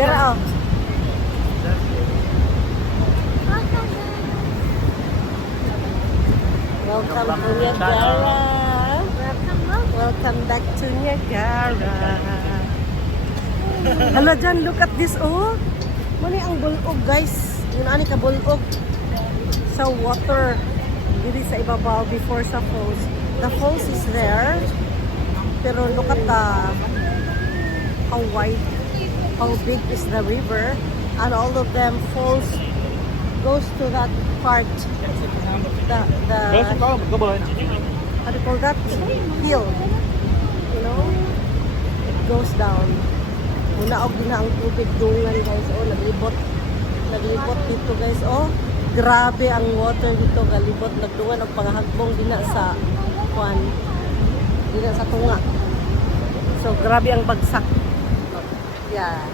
Dira, oh. Welcome to Niagara. Welcome back to Niagara. Hala dyan, look at this, oh. Mani ang bulog, guys. Yun ani ka bulog sa water. Dili sa ibabaw before sa falls. The falls is there. Pero look at how wide, how big is the river. And all of them falls goes to that part. The how do you call that? Hill. You know? It goes down. Unaog din na ang tubig dungan, guys. Oh, naglibot. Naglibot dito, guys. Oh, grabe ang water dito. Galibot. Nagdungan ang pangahagbong din na sa kuan. Din na sa tunga. So, grabe ang bagsak. Yeah.